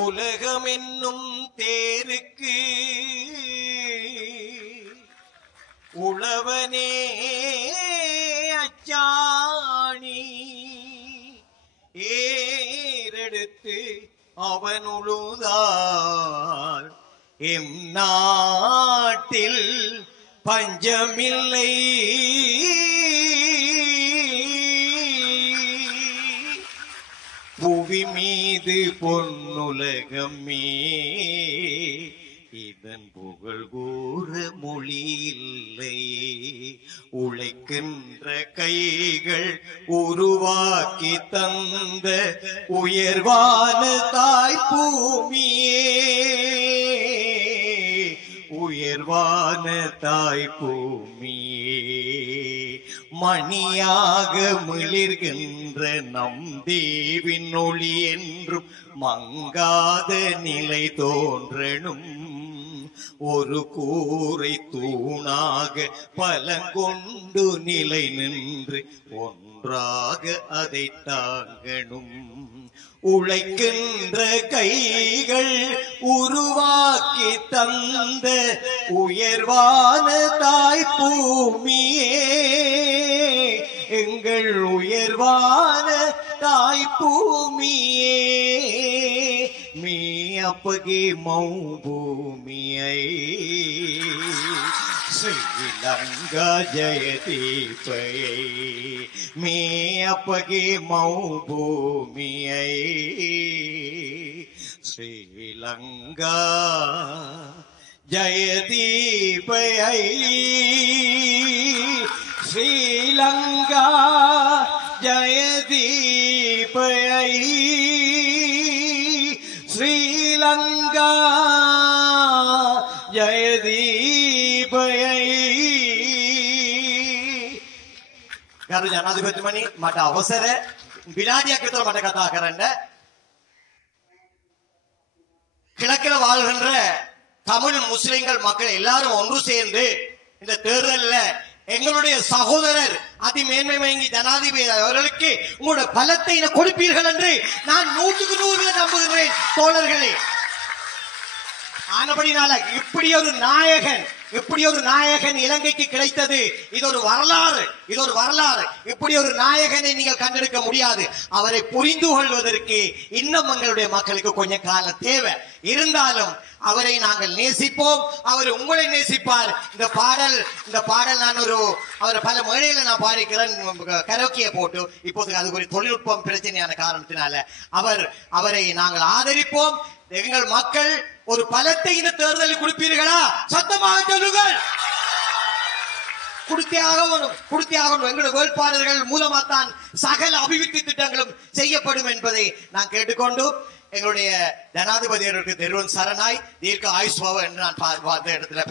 உலகம் என்னும் தேருக்கு உழவனே அச்சாணி ஏறெடுத்து அவன் உழுதார் எம் நாட்டில் பஞ்சமில்லை. புவி மீது பொன்னுலகமே இதன் புகழ் கூற மொழி இல்லை. உழைக்கின்ற கைகள் உருவாக்கி தந்த உயர்வான தாய் பூமியே, உயர்வான தாய் பூமியே, மணியாக மிளிர்கின்ற நம் தேவின் ஒளி என்றும் மங்காத நிலை தோன்றணும். ஒரு கூரை தூணாக பலங்கொண்டு நிலை நின்று ஒன்றாக அதை தாங்கணும். உழைக்கின்ற கைகள் உருவாக்கி தந்த உயர்வான தாய் பூமியே, எங்கள் உயர்வான தாய் பூமியே, மீ அப்பகே மௌ பூமியை श्रीलंका जयदीपयै मे अपगे मौ भूमियै श्रीलंका जयदीपयै श्रीलंका जयदीपयै श्रीलंका जयदीपयै. ගරු ජනාධිපතිතුමනි, මට අවසර විනාඩියක් විතර මට කතා කරන්න. கிழக்கில் வாழ்கின்ற தமிழ் முஸ்லிம்கள் மக்கள் எல்லாரும் ஒன்று சேர்ந்து இந்த தேர்தல்ல எங்களுடைய சகோதரர் அதிமேன்மை வழங்கி ஜனாதிபதி அவர்களுக்கு உங்களுடைய பலத்தை கொடுப்பீர்கள் என்று நான் 100% நம்புகிறேன் தோழர்களே. ஆனபடினால இப்படி ஒரு நாயகன் இலங்கைக்கு கிடைத்தது. இது ஒரு வரலாறு, இது ஒரு வரலாறு. இப்படி ஒரு நாயகனை நீங்கள் கண்டெடுக்க முடியாது. அவரை புரிந்து கொள்வதற்கு இன்னும் எங்களுடைய மக்களுக்கு கொஞ்சம் காலம் தேவை. இருந்தாலும் அவரை நாங்கள் நேசிப்போம், அவர் உங்களை நேசிப்பார். இந்த பாடல் நான் அவர் பல மேடையில நான் பாடிக்கிறேன், கரோக்கிய போட்டு. இப்போது அது ஒரு தொழில்நுட்பம் பிரச்சனையான காரணத்தினால அவரை நாங்கள் ஆதரிப்போம். எங்கள் மக்கள் ஒரு பலத்தை இந்த தேர்தலில் கொடுப்பீர்களா? சத்தமாக சொல்லுங்கள். கொடுத்தே ஆகணும். எங்களுடைய வேட்பாளர்கள் மூலமாத்தான் சகல அபிவிருத்தி திட்டங்களும் செய்யப்படும் என்பதை நான் கேட்டுக்கொண்டு எங்களுடைய ஜனாதிபதி அவர்களுக்கு தெருவன் சரணாய் தீர்க்க ஆயுஷ்வாவ என்று நான் பார்த்த இடத்துல